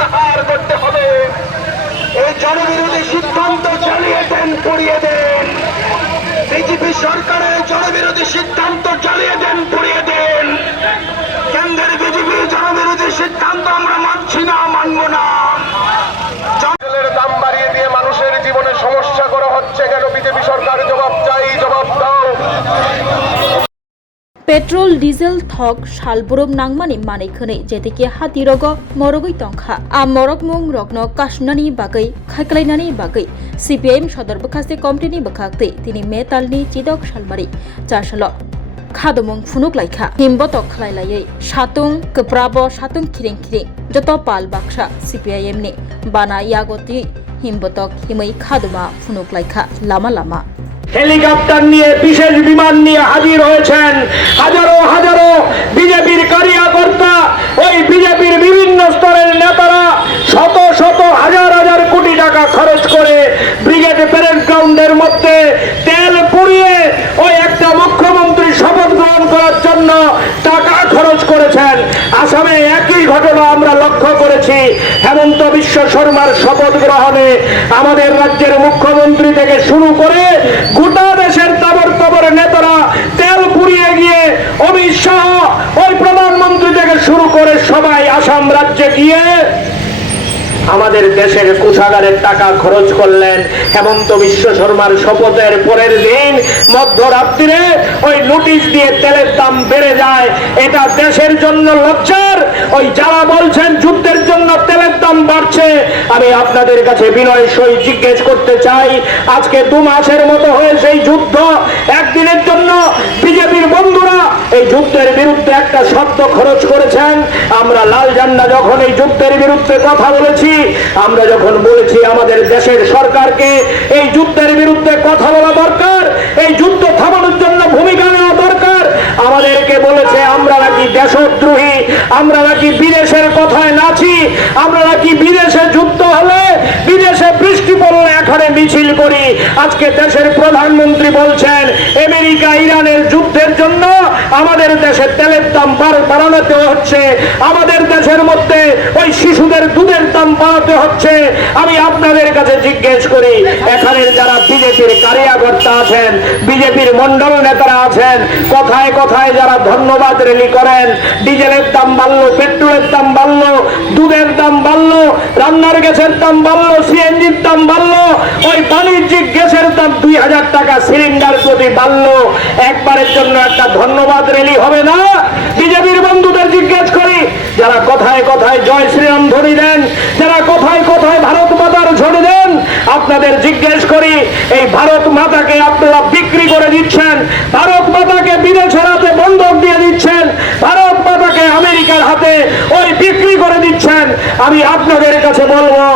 প্রত্যাহার করতে হবে। এই জনবিরোধী সিদ্ধান্ত চালিয়ে দেন, পুড়িয়ে দেন। বিজেপি সরকারের জনবিরোধী সিদ্ধান্ত চালিয়ে দেন, পুড়িয়ে দেন। কেন্দ্রের বিজেপি জনবিরোধী সিদ্ধান্ত আমরা মানছি না, মানব না। তেলের দাম বাড়িয়ে দিয়ে মানুষের জীবনে সমস্যা করা হচ্ছে কেন? বিজেপি সরকার জবাব চাই, জবাব দাও। पेट्रोल डिजेल थक सालबरम नांगमानि मानिखोनै जेतिके हातिरग मरगै तंखा आ मरक मुं रगनो कासुनानि बागै खायख्लायनानि बागै सीपीआईएम सदर बखासे कमिटिनि बखाक्ते तिनि मेतालनि चिदक सालमारि चारसाल खादमुं फुनुक लाइखा हिमबतक खलायलायै सातुं कप्राब सातुं खिरिं खिरिं जत पाल बाक्सा सीपीआईएम नि बाना यागति हिमबतक हिमै खादमा फुनुक लाइखा लामा लामा হেলিকপ্টার নিয়ে বিশেষ বিমান নিয়ে হাজির হয়েছেন হাজারো হাজারো বিজেপির কার্যকর্তা। ওই বিজেপির বিভিন্ন স্তরের নেতারা শত শত হাজার হাজার কোটি টাকা খরচ করে ব্রিগেড প্যারেড গ্রাউন্ডের মধ্যে তেল পুড়িয়ে ওই একটা মুখ্যমন্ত্রী শপথ গ্রহণ করার জন্য টাকা খরচ করেছেন। আসামে একই ঘটনা আমরা লক্ষ্য করেছি। হেমন্ত বিশ্ব শর্মার শপথ গ্রহণে আমাদের রাজ্যের মুখ্যমন্ত্রী থেকে শুরু করে গোটা দেশের তাবর তাবর নেতারা তেল পুড়িয়ে গিয়ে অমিত শাহ ওই প্রধানমন্ত্রী থেকে শুরু করে সবাই আসাম রাজ্যে গিয়ে আমাদের দেশের কোষাগারের টাকা খরচ করলেন। হেমন্ত বিশ্ব শর্মার শপথের পরের দিন মধ্যরাত্রিরে ওই নোটিশ দিয়ে তেলের দাম বেড়ে যায়। এটা দেশের জন্য লজ্জার। ওই যারা বলছেন যুদ্ধের জন্য তেলের দাম বাড়ছে, আমি আপনাদের কাছে বিনয় সই জিজ্ঞেস করতে চাই, আজকে 2 মাসের মতো হয়ে সেই যুদ্ধ, একদিনের জন্য বিজেপির বন্ধুরা এই যুদ্ধের বিরুদ্ধে একটা শব্দ খরচ করেছেন? আমরা লাল ঝান্ডা যখন এই যুদ্ধের বিরুদ্ধে কথা বলেছি, আমরা যখন বলেছি আমাদের দেশের সরকারকে এই যুদ্ধের বিরুদ্ধে কথা বলা দরকার, এই যুদ্ধ থামানোর জন্য ভূমিকা নেওয়া দরকার, আমাদেরকে বলেছে আমরা নাকি দেশদ্রোহী, আমরা নাকি বিদেশের কথায় নাচি, আমরা নাকি বিদেশে যুদ্ধ হলে বিদেশে বৃষ্টি পড়লে এখানে মিছিল করি। আজকে দেশের প্রধানমন্ত্রী বলছেন আমেরিকা ইরানের যুদ্ধের জন্য আমাদের দেশে তেলের দাম বাড়াতে হচ্ছে, আমাদের দেশের মধ্যে ওই শিশুদের দুধের দাম বাড়াতে হচ্ছে। আমি আপনাদের কাছে জিজ্ঞেস করি, এখানের যারা বিজেপির কার্যকর্তা আছেন, বিজেপির মন্ডল নেতারা আছেন, কথায় কথায় যারা ধন্যবাদ র্যালি করেন, ডিজেলের দাম বাড়লো, পেট্রোলের দাম বাড়লো, দুধের দাম বাড়লো, রান্নার গ্যাসের দাম বাড়লো, সিএনজির দাম বাড়লো, ওই বাণিজ্যিক গ্যাসের দাম 2000 টাকা সিলিন্ডার প্রতি বাড়লো, একবারের জন্য একটা ধন্যবাদ র্যালি হবে না? বিজেপির বন্ধুদের জিজ্ঞেস করি, যারা কথায় কথায় জয় শ্রীরাম ধ্বনি দেন, যারা কথায় কথায় ভারত মাতার ঝড়ি দেন, আপনাদের জিজ্ঞেস করি, এই ভারত মাতাকে আপনারা বিক্রি করে দিচ্ছেন, ভারত মাতাকে বিদেশের হাতে বন্ধক দিয়ে দিচ্ছেন, ভারত মাতাকে আমেরিকার হাতে ওই বিক্রি করে দিচ্ছেন। আমি আপনাদের কাছে বলবো,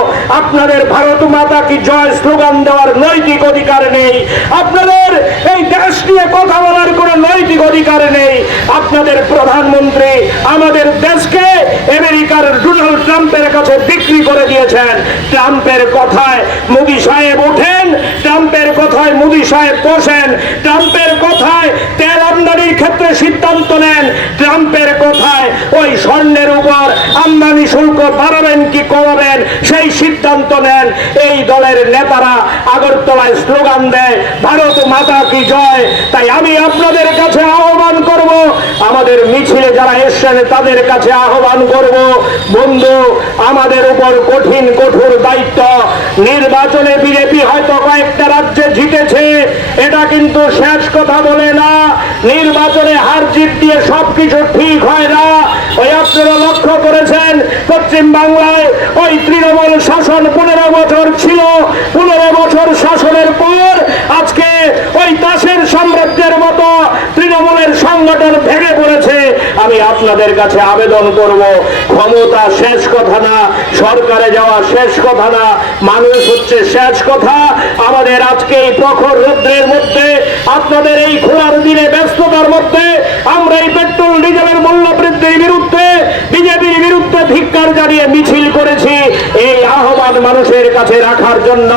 আপনাদের ভারত মাতা কি জয় স্লোগান দেওয়ার নৈতিক অধিকার নেই, আপনাদের এই দেশ নিয়ে কথা বলার কোন নৈতিক অধিকার নেই। আপনাদের প্রধানমন্ত্রী আমাদের দেশকে আমেরিকার ডোনাল্ড ট্রাম্পের কাছে বিক্রি করে দিয়েছেন। ট্রাম্পের কথায় মোদি সাহেব ওঠেন, ট্রাম্পের কথায় মোদি সাহেব বসেন, ট্রাম্পের কথায় তেল আমদানির ক্ষেত্রে সিদ্ধান্ত নেন, ট্রাম্পের কথায় ওই স্বর্ণের উপর আমদানি শুল্ক বাড়াবেন কি কমাবেন সেই সিদ্ধান্ত নেন। এই দলের নেতারা আগরতলায় স্লোগান দেয় ভারত মাতা কি জয়। তাই আমি আপনাদের কাছে আহ্বান করব, আমাদের মিছিলে যারা এসছেন তাদের কাছে আহ্বান করব, বন্ধু আমাদের উপর কঠিন কঠোর দায়িত্ব। নির্বাচনে বিজেপি হয়তো কয়েকটা রাজ্যে জিতেছে, এটা কিন্তু শেষ কথা বলে না। নির্বাচনে হার জিত দিয়ে সবকিছু ঠিক হয় না। ওই আপনারা লক্ষ্য করেছেন পশ্চিম বাংলায় ওই তৃণমূল শাসন 15 বছর ছিল, 15 বছর শাসনের পর আজকে ওই দাসের সাম্রাজ্যের মতো তৃণমূলের সংগঠন ভেঙে পড়েছে। আমি আপনাদের কাছে আবেদন করব, ক্ষমতা শেষ কথা না, সরকারে যাওয়া শেষ কথা না, মানুষ হচ্ছে শেষ কথা। আমাদের আজকে এই প্রখর রৌদ্রের মধ্যে, আপনাদের এই খোলার দিনে ব্যস্ততার মধ্যে আমরা এই পেট্রোল ডিজেলের মূল্য বৃদ্ধির বিরুদ্ধে, বিজেপির বিরুদ্ধে ধিক্কার জানিয়ে মিছিল করেছি। এই আহ্বান মানুষের কাছে রাখার জন্য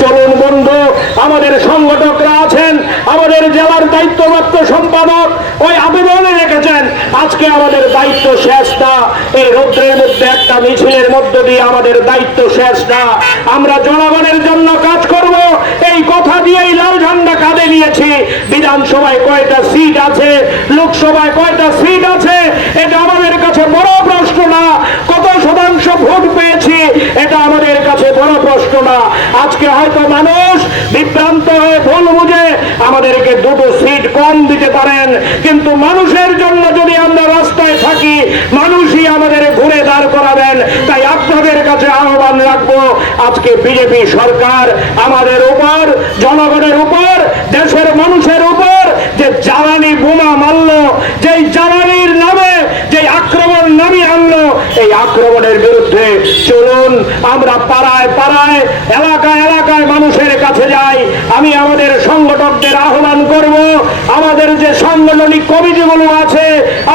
চলুন বন্ধু, আমাদের সংগঠকরা আছেন, আমাদের জেলার দায়িত্বপ্রাপ্ত সম্পাদক ওই আবেদনে রেখেছেন, আজকে আমাদের দায়িত্ব শেষ না, এই রৌদ্রের মধ্যে একটা মিছিলের মধ্য দিয়ে আমাদের দায়িত্ব শেষ না। আমরা জনগণের জন্য কাজ করব, এই কথা দিয়েই লাল ঝান্ডা কাঁধে নিয়েছি। বিধানসভায় কয়টা সিট আছে, লোকসভায় কয়টা সিট আছে, এটা আমাদের কাছে বড় প্রশ্ন না। কত শতাংশ ভোট পেয়েছি, এটা আমাদের কাছে বড় প্রশ্ন না। আজকে হয়তো মানুষ বিভ্রান্ত হয়ে ভুল বুঝে আমাদেরকে দুটো সিট কম দিতে পারেন, কিন্তু মানুষের জন্য যদি আমরা রাস্তায় থাকি, মানুষই আমাদের ঘুরে দাঁড় করাবেন। তাই আপনাদের কাছে আহ্বান রাখবো, আজকে বিজেপি সরকার আমাদের উপর, জনগণের উপর, দেশের মানুষের উপর যে জ্বালানি বোমা মারলো, যেই জ্বালানির নামে যে আক্রমণ নামিয়ে আনলো, এই আক্রমণের বিরুদ্ধে চলুন আমরা পাড়ায় পাড়ায়, এলাকায় এলাকায় মানুষের কাছে যাই। আমি আমাদের সংগঠকদের আহ্বান করব, আমাদের যে সাংগঠনিক কমিটিগুলো আছে,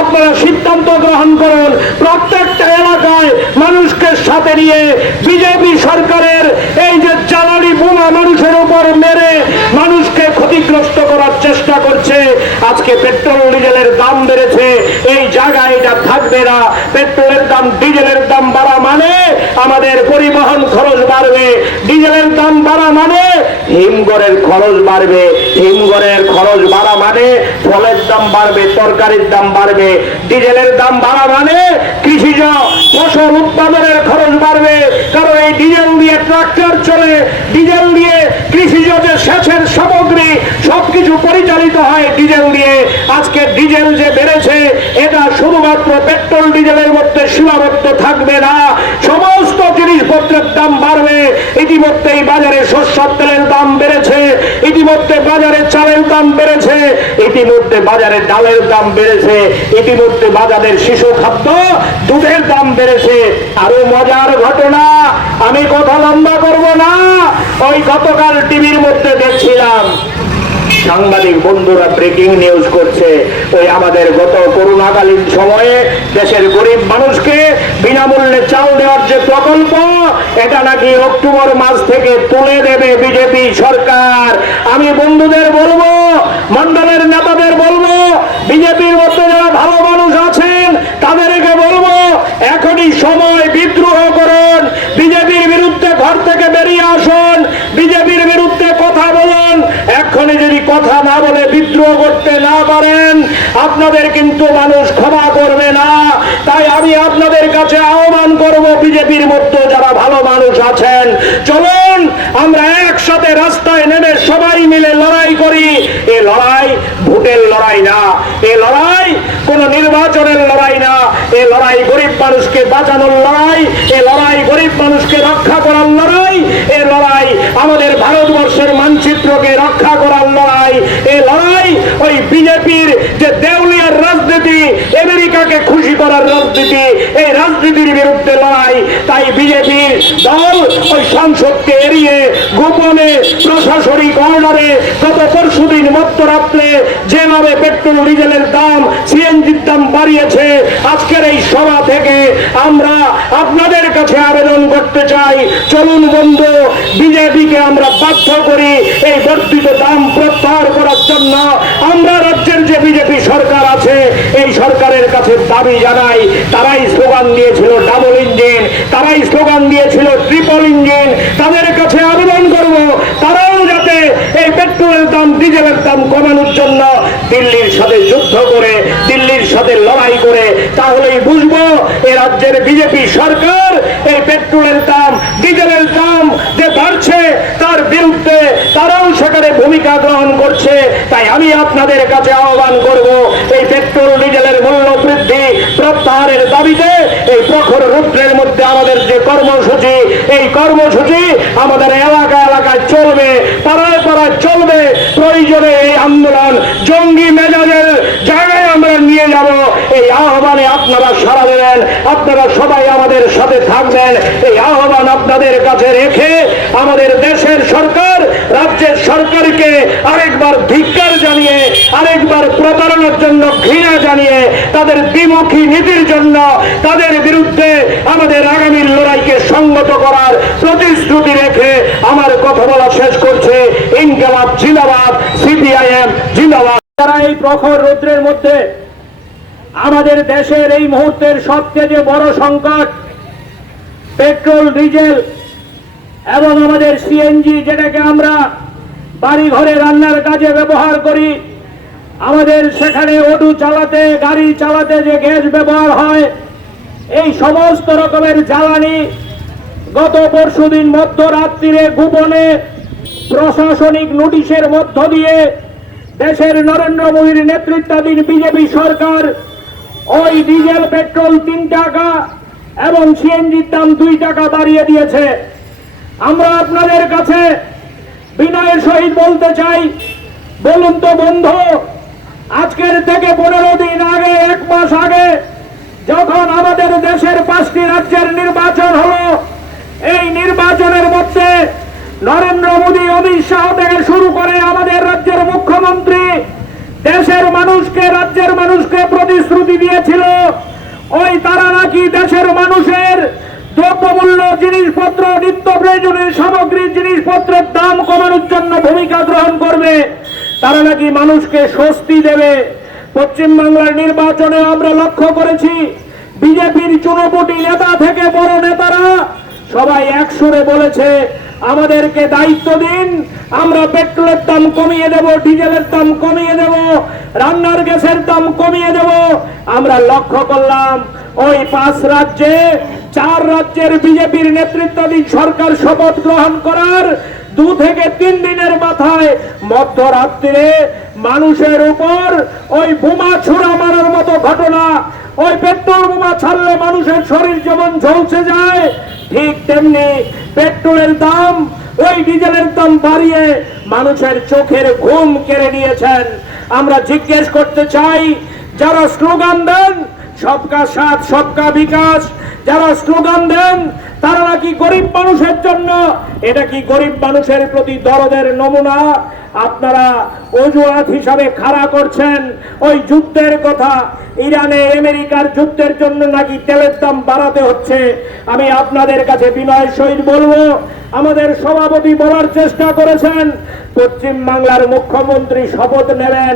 আপনারা সিদ্ধান্ত গ্রহণ করুন, প্রত্যেকটা এলাকায় মানুষকে সাথে নিয়ে বিজেপি সরকারের এই যে জ্বালানি বোমা মানুষের উপর মেরে মানুষকে ক্ষতিগ্রস্ত করার চেষ্টা করছে। আজকে পেট্রোল ডিজেলের দাম বেড়েছে, এই জায়গায় এটা থাকবে না। পেট্রোলের দাম, ডিজেলের দাম বাড়া মানে আমাদের পরিবহন খরচ বাড়বে, ডিজেলের দাম বাড়া মানে হিমঘরের খরচ বাড়বে, হিমঘরের খরচ বাড়া মানে ফলের দাম বাড়বে, তরকারির দাম বাড়বে, ডিজেলের দাম বাড়া মানে কৃষিজ ফসল উৎপাদনের খরচ বাড়বে। কারণ এই ডিজেল দিয়ে ট্রাক্টর চলে, ডিজেল দিয়ে কৃষিজ যে সেচের সামগ্রী সবকিছু পরিচালিত হয় ডিজেল দিয়ে। আজকে ডিজেল যে বেড়েছে, এটা শুধুমাত্র পেট্রোল ডিজেলের মধ্যে সীমাবদ্ধ থাকবে না, সমস্ত জিনিসপত্রের দাম বাড়বে। ইতিমধ্যেই বাজারে সরষের তেলের দাম বেড়েছে, ইতিমধ্যে বাজারে চালের দাম বেড়েছে, ইতিমধ্যে বাজারে ডালের দাম বেড়েছে, ইতিমধ্যে বাজারের শিশু খাদ্য দুধের দাম বেড়েছে। আরো মজার ঘটনা, আমি কথা লম্বা করব না, ওই গতকাল টিভির মধ্যে দেখছিলাম সাংবাদিক বন্ধুরা ব্রেকিং নিউজ করছে, ওই আমাদের গত করোনাকালীন সময়ে দেশের গরিব মানুষকে বিনামূল্যে চাল দেওয়ার যে প্রকল্প, এটা নাকি অক্টোবর মাস থেকে তুলে দেবে বিজেপি সরকার। আমি বন্ধুদের বলবো, মন্ডলের নেতাদের বলবো, বিজেপির মধ্যে যারা ভালো মানুষ আছেন তাদেরকে বলবো, এখনই সময়, বিদ্রোহ করুন, বিজেপির বিরুদ্ধে ঘর থেকে বেরিয়ে আসুন, বিজেপির বিরুদ্ধে কথা বলুন। এখনই যদি কথা না বলে বিদ্রোহ করতে না পারেন, আপনাদের কিন্তু মানুষ ক্ষমা করবে না। তাই আমি আপনাদের কাছে আহ্বান করব, বিজেপির মধ্যে যারা ভালো মানুষ আছেন, চলুন আমরা একসাথে রাস্তায় নেমে সবাই মিলে লড়াই করি। এই লড়াই ভোটের লড়াই না, এই লড়াই কোন নির্বাচনের লড়াই না, এই লড়াই গরিব মানুষকে বাঁচানোর লড়াই, এই লড়াই গরিব মানুষকে রক্ষা করার লড়াই, এই লড়াই আমাদের ভারতবর্ষের মানচিত্রকে রক্ষা করার লড়াই, এই লড়াই ওই বিজেপির যে দেউলিয়ার রাজনীতি, আমেরিকাকে খুশি করার রাজনীতি, এই রাজনীতির বিরুদ্ধে লড়াই। তাই বিজেপির দল ওই সংসদকে এড়িয়ে গোপনে প্রশাসনিক অর্ডারে গত পরশুদিন মধ্যরাত্রে যেভাবে পেট্রোল ডিজেলের দাম, সিএনজির দাম বাড়িয়েছে, আজকের এই সভা থেকে আমরা আপনাদের কাছে আবেদন করতে চাই, চলুন বন্ধু, বিজেপিকে আমরা বাধ্য করি এই বর্ধিত দাম প্রত্যাহার করার জন্য। আমরা রাজ্যের যে বিজেপি সরকার আছে, এই সরকারের কাছে দাবি জানাই, তারাই স্লোগান দিয়েছিল ডাবল ইঞ্জিন, তারাই স্লোগান দিয়েছিল ট্রিপল ইঞ্জিন, তাদের কাছে আবেদন করব, তারাও যাতে এই পেট্রোলের দাম, ডিজেলের দাম কমানোর জন্য দিল্লির সাথে যুদ্ধ করে, দিল্লির সাথে লড়াই করে, তাহলেই বুঝবো এই রাজ্যের বিজেপি সরকার এই পেট্রোলের দাম, ডিজেলের দাম যে বাড়ছে তার বিরুদ্ধে তারাও সেখানে ভূমিকা গ্রহণ করছে। তাই আমি আপনাদের কাছে আহ্বান করব, এই পেট্রোল ডিজেলের মূল্য বৃদ্ধি প্রত্যাহারের দাবিতে এই প্রখর রৌদ্রের মধ্যে আমাদের যে কর্মসূচি, এই কর্মসূচি আমাদের এলাকা এলাকায় চলবে, পাড়ায় পাড়ায় চলবে। প্রয়োজনে এই আন্দোলন জঙ্গি মেজাজের জায়গায় আমরা নিয়ে যাব। এই আহ্বানে আপনারা সাড়া দেবেন, আপনারা সবাই আমাদের সাথে থাকবেন। এই আহ্বান আপনাদের কাছে রেখে আমাদের দেশের সরকার, রাজ্যের সরকারকে আরেকবার ধিক্কার জানিয়ে, আরেকবার প্রতারণার জন্য ঘৃণা জানিয়ে, তাদের দ্বিমুখী নীতির জন্য তাদের বিরুদ্ধে আমাদের আগামী লড়াইকে সংগত করার প্রতিশ্রুতি রেখে আমার কথা বলা শেষ করছে। ইনকিলাব জিন্দাবাদ, সিপিআইএম জিন্দাবাদ। যারা এই প্রখর রৌদ্রের মধ্যে আমাদের দেশের এই মুহূর্তের সবচেয়ে বড় সংকট পেট্রোল, ডিজেল এবং আমাদের সিএনজি, যেটাকে আমরা বাড়ি ঘরে রান্নার কাজে ব্যবহার করি। আমাদের সেখানে অটো চালাতে, গাড়ি চালাতে যে গ্যাস ব্যবহার হয়, এই সমস্ত রকমের জ্বালানি গত পরশুদিন মধ্যরাত্রিরে গোপনে প্রশাসনিক নোটিশের মধ্য দিয়ে দেশের নরেন্দ্র মোদীর নেতৃত্বাধীন বিজেপি সরকার ওই ডিজেল, পেট্রোল 3 টাকা এবং সিএনজির দাম 2 টাকা বাড়িয়ে দিয়েছে। আমরা আপনাদের কাছে বিনয়ের সহিত বলতে চাই, বলুন তো বন্ধু, আজকের থেকে 15 দিন আগে, 1 মাস আগে যখন আমাদের দেশের 5টি রাজ্যের নির্বাচন হলো, এই নির্বাচনের মধ্যে নরেন্দ্র মোদী, অমিত শাহ থেকে শুরু করে আমাদের রাজ্যের মুখ্যমন্ত্রী দেশের মানুষকে, রাজ্যের মানুষকে প্রতিশ্রুতি দিয়েছিল ওই তারা নাকি দেশের মানুষের দ্রব্যমূল্য, জিনিসপত্র, নিত্য প্রয়োজনীয় সামগ্রী, জিনিসপত্রের দাম কমানোর জন্য ভূমিকা গ্রহণ করবে, তারা নাকি মানুষকে স্বস্তি দেবে। পশ্চিমবাংলার নির্বাচনে আমরা লক্ষ্য করেছি বিজেপির চুনোপুটি নেতা থেকে বড় নেতারা সবাই একসুরে বলেছে আমাদেরকে দায়িত্ব দিন, আমরা পেট্রোলের দাম কমিয়ে দেব, ডিজেলের দাম কমিয়ে দেব, রান্নার গ্যাসের দাম কমিয়ে দেব। আমরা লক্ষ্য করলাম ওই 5 রাজ্যে 4 রাজ্যের বিজেপির নেতৃত্বাধীন সরকার শপথ গ্রহণ করার 2 থেকে 3 দিনের মাথায় মধ্যরাত্রিরে মানুষের উপর ওই বোমা ছুড়া মারার মতো ঘটনা, ওই পেট্রোল বোমা ছাড়লে মানুষের শরীর যেমন ঝলসে যায়, ঠিক তেমনি পেট্রোলের দাম, ওই ডিজেলের দাম বাড়িয়ে মানুষের চোখের ঘুম কেড়ে নিয়েছেন। আমরা জিজ্ঞেস করতে চাই, যারা স্লোগান দেন সবকা সাথ সবকা বিকাশ, যারা স্লোগান দেন তারা নাকি গরিব মানুষের জন্য, এটা কি গরিব মানুষের প্রতি দরদের নমুনা? আপনারা অজুহাত হিসাবে খাড়া করছেন ওই যুদ্ধের কথা, ইরানে আমেরিকার যুদ্ধের জন্য নাকি তেলের দাম বাড়াতে হচ্ছে। আমি আপনাদের কাছে বিনয়ের সহিত বলবো, আমাদের সভাপতি বলার চেষ্টা করেছেন পশ্চিম বাংলার মুখ্যমন্ত্রী শপথ নেবেন,